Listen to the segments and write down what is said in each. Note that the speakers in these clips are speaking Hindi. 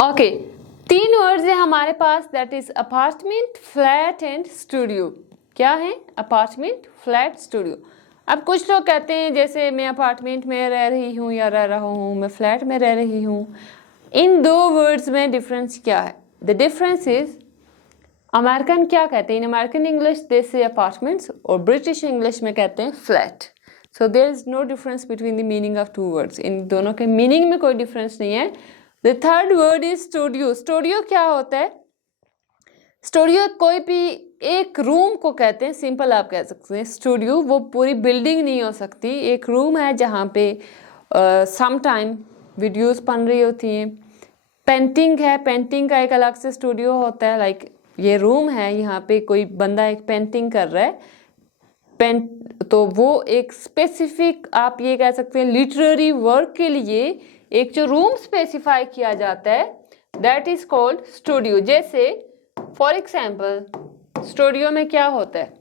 ओके, तीन वर्ड्स है हमारे पास, that is apartment, flat and studio. क्या है? Apartment, flat, studio. अब कुछ लोग कहते हैं जैसे मैं अपार्टमेंट में रह रही हूँ या रह रहा हूँ, मैं फ्लैट में रह रही हूँ। इन दो वर्ड्स में डिफरेंस क्या है? द डिफरेंस इज, अमेरिकन क्या कहते हैं? इन अमेरिकन इंग्लिश दे से अपार्टमेंट्स, और ब्रिटिश इंग्लिश में कहते हैं flat. So there is no difference between the meaning of two words. इन दोनों के मीनिंग में कोई डिफरेंस नहीं है। The third word is studio. Studio क्या होता है? स्टूडियो कोई भी एक रूम को कहते हैं, सिंपल आप कह सकते हैं स्टूडियो। वो पूरी बिल्डिंग नहीं हो सकती, एक रूम है जहाँ पे सम टाइम वीडियोस बन रही होती हैं। पेंटिंग है, पेंटिंग का एक अलग से स्टूडियो होता है। लाइक ये रूम है, यहाँ पे कोई बंदा एक पेंटिंग कर रहा है, तो वो एक स्पेसिफिक, आप ये कह सकते हैं लिटरेरी वर्क के लिए एक जो रूम स्पेसिफाई किया जाता है, दैट इज कॉल्ड स्टूडियो। जैसे फॉर एग्जाम्पल स्टूडियो में क्या होता है?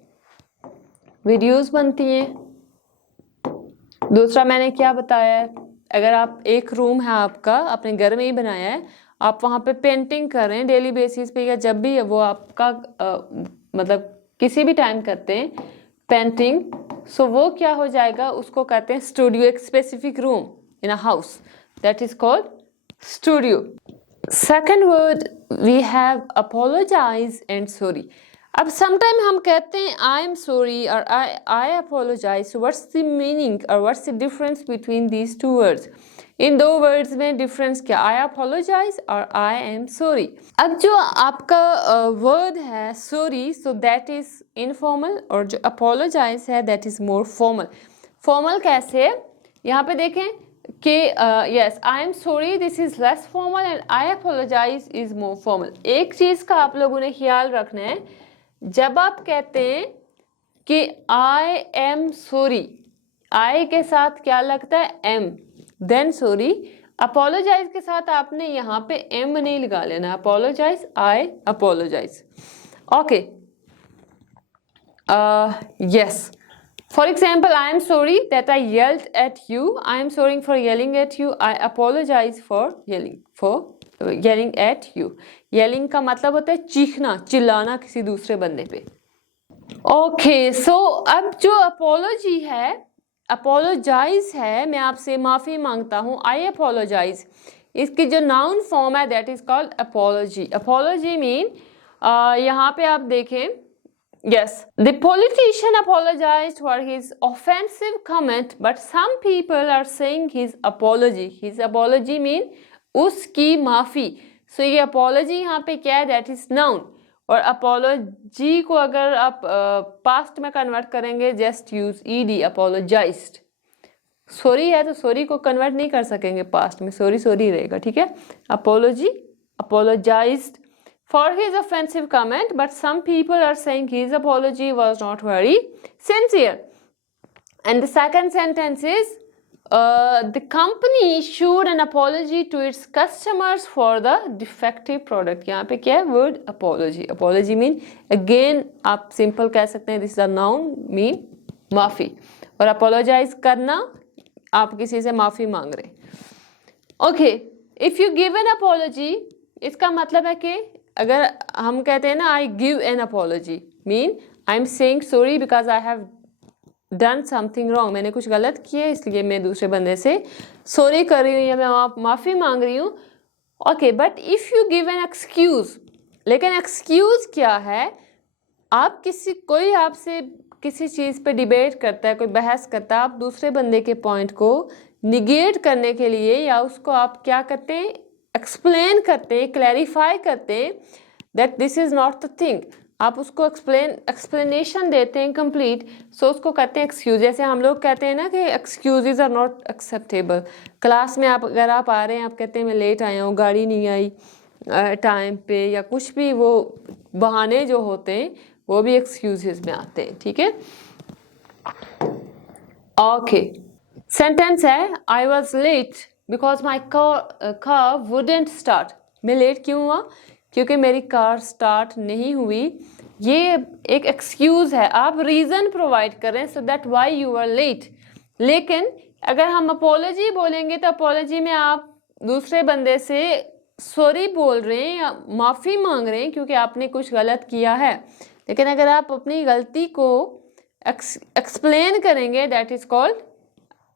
वीडियोस बनती हैं। दूसरा मैंने क्या बताया है, अगर आप एक रूम है आपका, अपने घर में ही बनाया है, आप वहाँ पे पेंटिंग कर रहे हैं डेली बेसिस पे या जब भी वो आपका मतलब किसी भी टाइम करते हैं पेंटिंग, सो वो क्या हो जाएगा? उसको कहते हैं स्टूडियो। एक specific room in a house, that is called studio. Second word we have apologise and sorry. अब समटाइम हम कहते हैं आई एम सॉरी और I apologise. What's the meaning और what's the difference between these two words? इन दो वर्ड्स में डिफरेंस क्या? आई अपोलोजाइज और आई एम सॉरी। अब जो आपका वर्ड है sorry, so that is informal, और जो अपोलोजाइज है that is more formal. Formal कैसे है? यहाँ पे देखें कि yes, I am sorry this is less formal and I apologise is more formal. एक चीज का आप लोगों ने ख्याल रखना है, जब आप कहते हैं कि आई एम सॉरी, आई के साथ क्या लगता है? M, then sorry. अपोलोजाइज के साथ आपने यहाँ पे एम नहीं लगा लेना। Apologise, I apologise. Okay, yes, for example, I am sorry that I yelled at you. I am sorry for yelling at you. I apologize for yelling at you. Yelling का मतलब होता है चीखना, चिल्लाना किसी दूसरे बंदे पे। Okay, so अब जो apology है, apologize है, मैं आपसे माफी मांगता हूँ, I apologize। इसकी जो noun form है that is called apology. Apology mean यहाँ पे आप देखें, yes, the politician apologized for his offensive comment, but some people are saying his apology. His apology mean उसकी माफी। So ये apology यहाँ पे क्या है? That is noun। और apology को अगर आप past में convert करेंगे, just use ed, apologized। sorry है तो sorry को convert नहीं कर सकेंगे past में, sorry sorry रहेगा, ठीक है? apology, apologized for his offensive comment, but some people are saying his apology was not very sincere. And the second sentence is, the company issued an apology to its customers for the defective product. यहाँ पे क्या है? word apology. Apology mean again आप simple कह सकते हैं, this is a noun, mean माफी, और apologize करना, आप किसी से माफी मांग रहे। Okay, if you give an apology, इसका मतलब है कि अगर हम कहते हैं ना I give an apology, mean I am saying sorry because I have done something wrong. मैंने कुछ गलत किया इसलिए मैं दूसरे बंदे से सॉरी कर रही हूँ या मैं माफ़ी मांग रही हूँ। Okay, but if you give an excuse, लेकिन एक्सक्यूज़ क्या है? आप कोई आपसे किसी चीज़ पे डिबेट करता है, कोई बहस करता है, आप दूसरे बंदे के पॉइंट को निगेट करने के लिए या उसको आप क्या करते हैं? एक्सप्लेन करते हैं, क्लैरिफाई करते हैं that this is not the thing. आप उसको एक्सप्लेनेशन देते हैं कंप्लीट, सो उसको कहते हैं एक्सक्यूज। जैसे हम लोग कहते हैं ना कि excuses are not acceptable. Class में अगर आप आ रहे हैं, आप कहते हैं मैं लेट आया हूँ, गाड़ी नहीं आई टाइम पे, या कुछ भी वो बहाने जो होते हैं वो भी एक्सक्यूजेज में आते हैं, ठीक है? ओके, सेंटेंस है I was late because my car wouldn't start. मैं लेट क्यों हुआ? क्योंकि मेरी कार स्टार्ट नहीं हुई। ये एक एक्सक्यूज़ है, आप रीज़न प्रोवाइड करें so that why you are late. लेकिन अगर हम अपोलॉजी बोलेंगे तो अपोलॉजी में आप दूसरे बंदे से सॉरी बोल रहे हैं या माफ़ी मांग रहे हैं क्योंकि आपने कुछ गलत किया है, लेकिन अगर आप अपनी गलती को एक्सप्लेन करेंगे that is called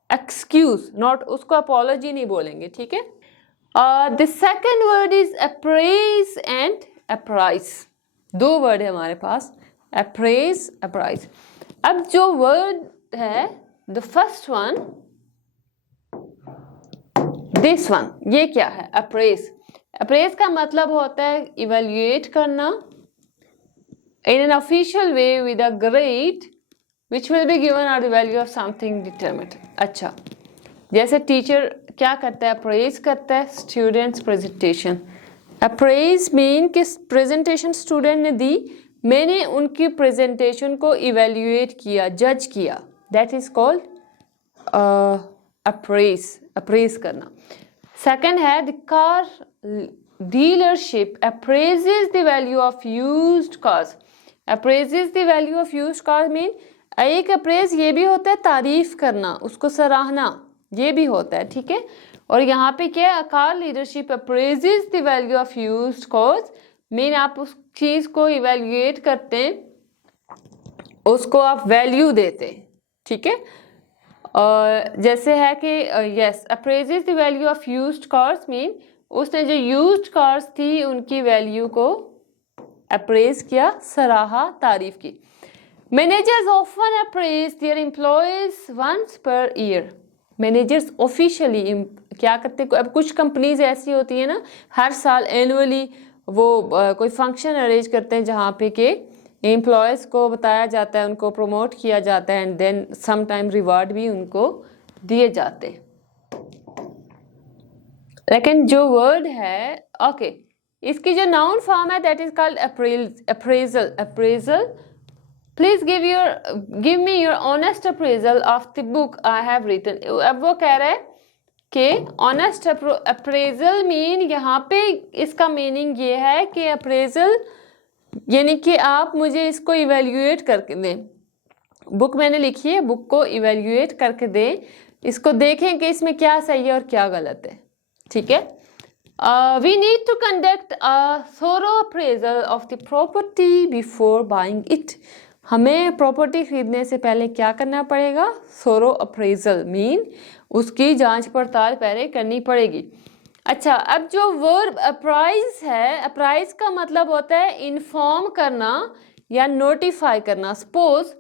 excuse, not, उसको अपॉलॉजी नहीं बोलेंगे, ठीक है। The second word is apprise and apprise. दो वर्ड है हमारे पास, अप्रेज अप्राइज। अब जो वर्ड है the first one, this one, ये क्या है? अप्रेज। अप्रेज का मतलब होता है इवेल्युएट करना in an official way with a grade which will be given or the value of something determined। अच्छा, जैसे टीचर क्या करता है? अप्रेज करता है स्टूडेंट्स प्रेजेंटेशन। अप्रेज मीन कि प्रेजेंटेशन स्टूडेंट ने दी, मैंने उनकी प्रेजेंटेशन को इवेल्युएट किया, जज किया, that is called appraise, appraise करना। सेकंड है the car dealership appraises the value of used cars. Appraises the value of used cars mean एक अप्रेज ये भी होता है तारीफ करना, उसको सराहना, ये भी होता है, ठीक है। और यहाँ पे क्या है? Car leadership appraises the value of used cars mean आप उस चीज़ को इवेल्युएट करते हैं, उसको आप वैल्यू देते हैं, ठीक है। और जैसे है कि yes appraises the value of used cars mean उसने जो यूज्ड कार्स थी उनकी वैल्यू को अप्रेज किया, सराहा, तारीफ की। Managers often appraise their employees once per year. Managers officially क्या करते हैं? अब कुछ कंपनीज ऐसी होती है ना, हर साल एनुअली वो कोई फंक्शन अरेंज करते हैं जहाँ पे के एम्प्लॉयज़ को बताया जाता है, उनको प्रमोट किया जाता है and then some time reward भी उनको दिए जाते हैं। लेकिन जो वर्ड है ओके इसकी जो नाउन फॉर्म है that is called appraisal. Appraisal, please give me your honest appraisal of the book I have written. अब वो कह रहा है कि ऑनेस्ट अप्रेजल मीन यहाँ पे इसका मीनिंग ये है कि अप्रेजल यानी कि आप मुझे इसको इवेल्युएट करके दें, बुक मैंने लिखी है, बुक को इवेल्युएट करके दें, इसको देखें कि इसमें क्या सही है और क्या गलत है, ठीक है। We need to conduct a thorough appraisal of the property before buying it. हमें प्रॉपर्टी खरीदने से पहले क्या करना पड़ेगा? थोरो अप्रेजल मीन उसकी जांच पड़ताल पहले करनी पड़ेगी। अच्छा, अब जो वर्ब अप्राइज है, अप्राइज का मतलब होता है इन्फॉर्म करना या नोटिफाई करना। सपोज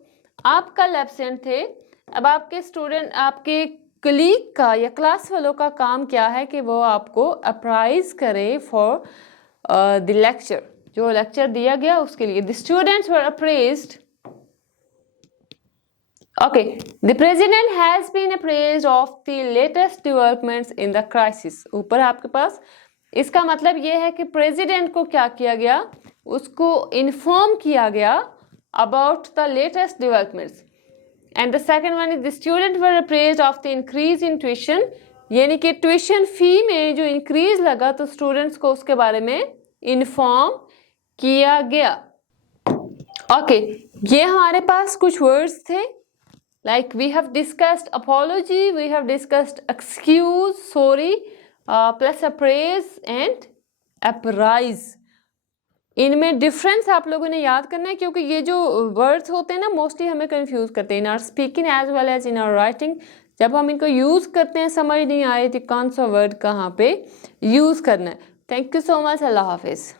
आप कल एब्सेंट थे, अब आपके स्टूडेंट, आपके कलीग का या क्लास वालों का काम क्या है कि वो आपको अप्राइज करे फॉर द लेक्चर, जो लेक्चर दिया गया उसके लिए। The students were appraised. Okay, the president has been appraised of the latest developments in the crisis। ऊपर आपके पास इसका मतलब ये है कि प्रेसिडेंट को क्या किया गया? उसको इन्फॉर्म किया गया about the latest developments। And the second one is the student were appraised of the increase in tuition, यानी कि ट्यूशन फी में जो इंक्रीज लगा तो स्टूडेंट्स को उसके बारे में इन्फॉर्म किया गया। ओके, ये हमारे पास कुछ वर्ड्स थे। Like we have discussed apology, we have discussed excuse, sorry, plus appraise and apprise। इनमें डिफरेंस आप लोगों ने याद करना है क्योंकि ये जो वर्ड्स होते हैं ना मोस्टली हमें कंफ्यूज करते हैं in our speaking as well as in our writing. जब हम इनको यूज़ करते हैं समझ नहीं आए कि कौन सा वर्ड कहाँ पे यूज़ करना है। थैंक यू सो मच, अल्लाह हाफिज़।